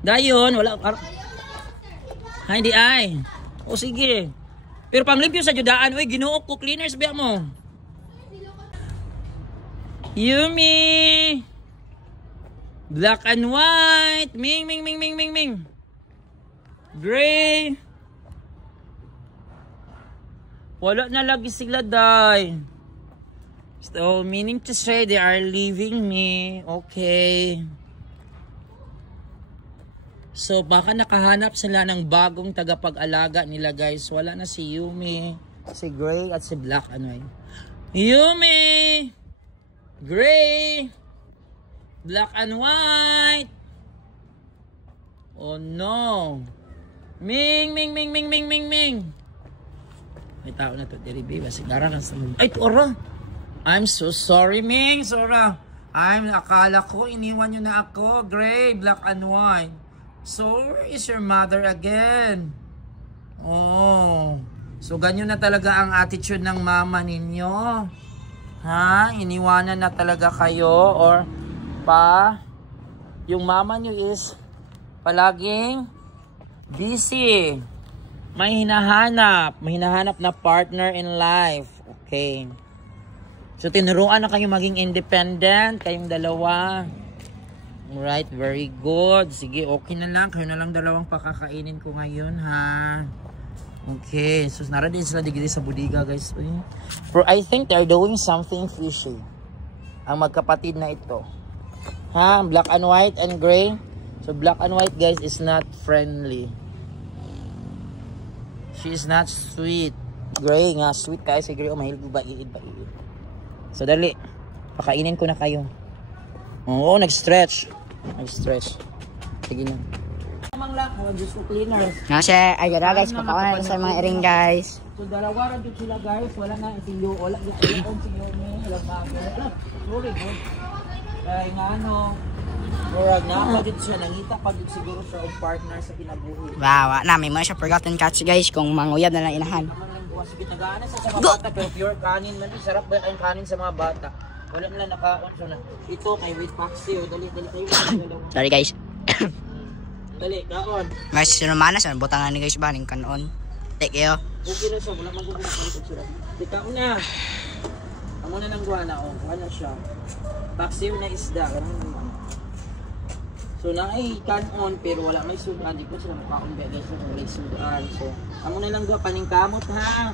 Dayon, wala. Ay, di ay. O sige. Pero panglimpyo sa judaan, uy, ginuok ko cleaners biya mo. Yumi. Black and white. Ming, ming, ming, ming, ming, ming. Gray. Wala na lagi sila, day. So, meaning to say they are leaving me. Okay. So, baka nakahanap sila ng bagong tagapag-alaga nila, guys. Wala na si Yumi, si Gray, at si Black. Ano yun? Yumi! Gray! Black and white! Oh, no! Ming, ming, ming, ming, ming, ming, ming! May tao na to, Deribi. Basigara ka sa mga. Ay, Tora! I'm so sorry, Ming! Sora! Akala ko, iniwan nyo na ako. Gray, black and white. So, where is your mother again? Oh. So, ganyan na talaga ang attitude ng mama ninyo. Ha? Iniwanan na talaga kayo? Or yung mama nyo is palaging busy. May hinahanap na partner in life. Okay. So, tinuruan na kayo maging independent, kayong dalawa. Alright, very good. Sige, okay na lang. Kayo na lang dalawang pakakainin ko ngayon, ha? Okay. So, naradin sila digili sa budiga, guys. For I think they're doing something fishy. Ang magkapatid na ito. Ha? Black and white and gray. So, black and white, guys, is not friendly. She is not sweet. Gray nga, sweet kayo. Si Gray, mahilig ba? Iid. So, dali. Pakainin ko na kayo. Oo, nag-stretch. Sige na. Amang lang, just for cleaners. Kasi, ayun na guys, pakawalan sa mga iring guys. So, dalawa rin sila guys. Wala na isiyo. Wala dito yung siyo niya. Sorry, good. Kaya nga ano, murag na pagit siya. Nangita pagit siguro siya ang partner sa kinabuhi. Wow, may mga siya forgotten catch guys kung manguyab na lang inahan. Sige, nag-aanan sa mga bata. Pero pure kanin man. Sarap ba yung kanin sa mga bata? Wala nila nakaon so na. Ito kay with Paxi, dali tayo. Sorry guys. Dali, kaon. Guys, si Romana sa butangan ni guys ba ning kanon. Take kayo. Okay na siya, wala man guguna sa sila. Kaon na. Amo na nang guana ano siya. Paxi na isda, ganun. So na ay kanon pero wala may sudan, di ko sila makaon ba guys, wala sudan. So amo na lang gwa paning kamot ha.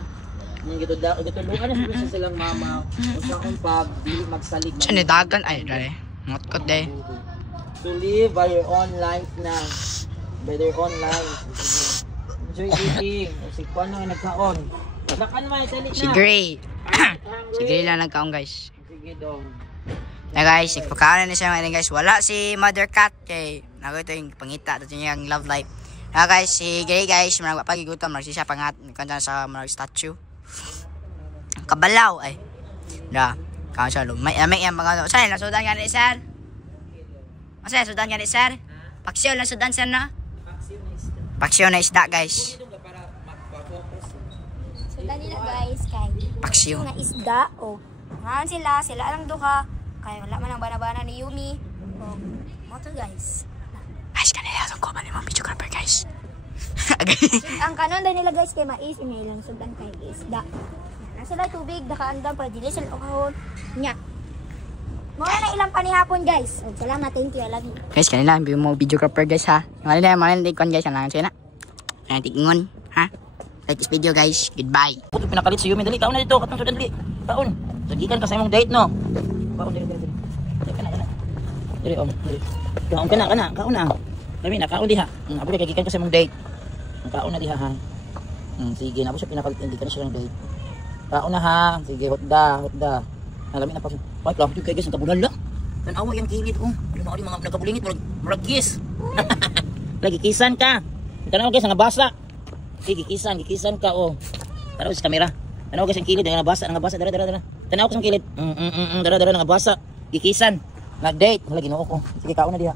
Gituluan na silang mama o sa kung pag dili magsalig sinidagan ay dali motkot day to live by your own life na by their own life. Enjoy eating si Kwan na nagkaon nakan man dali na si Gray si Gray lang nagkaon guys. Sige dong na guys ipakaon na siya ngayon guys. Wala si Mother Cat kay nago ito yung pangita ito yung love life na guys. Si Gray guys pagigutom siya pangat kanta sa mga statue kabalaw ay da kaon siya lumay yung mga saan na sudan gani sir masaya sudan gani sir paksiw na sudan sir na paksiw na isda guys sudan nila guys kay paksiw na isda o ngayon sila lang duha kaya wala man ang bana-bana ni Yumi o moto guys guys kanila itong kuman yung mga videographer guys. Ang kanon din nila guys kay mais lang sudan kay isda. Sila tubig nakaandam para dili sila kahon nya. Mo na ilang panihapon guys. Og salamat, thank you, I love you. Guys kanila yung mga videographer guys ha. Mga kon guys lang sila. Ay tingon ha. Like this video guys. Goodbye. Puto pinakalit si Yumi dali kaon na dito katong sudan dali. Kaon. Sagikan ka sa imong date no. Kaon dali. Kana. Dali dali. Kaon kana. Kaon na. Kami na kaon diha. Apo kay gikan ka sa imong date. Kaon na diha ha. Sige na po siya pinakalit hindi ka na siya ng date. Kaon na ha. Sige, hotda. Alamin na pa. Ay, klamo yung guys, ang tabunan lang. Tanawa yung kilid. Ano na rin mga nagkabulingit. Murag kiss. Lagi kisan ka. Tanawa guys, ang nabasa. Sige, gikisan ka. Tanawa sa kamera. Tanawa guys, ang kilid. Ang nabasa. Dara. Tanawa ko sa kilid. Dara, nangabasa. Gikisan. Nag-date. Lagi na ako. Sige, kaon na diha.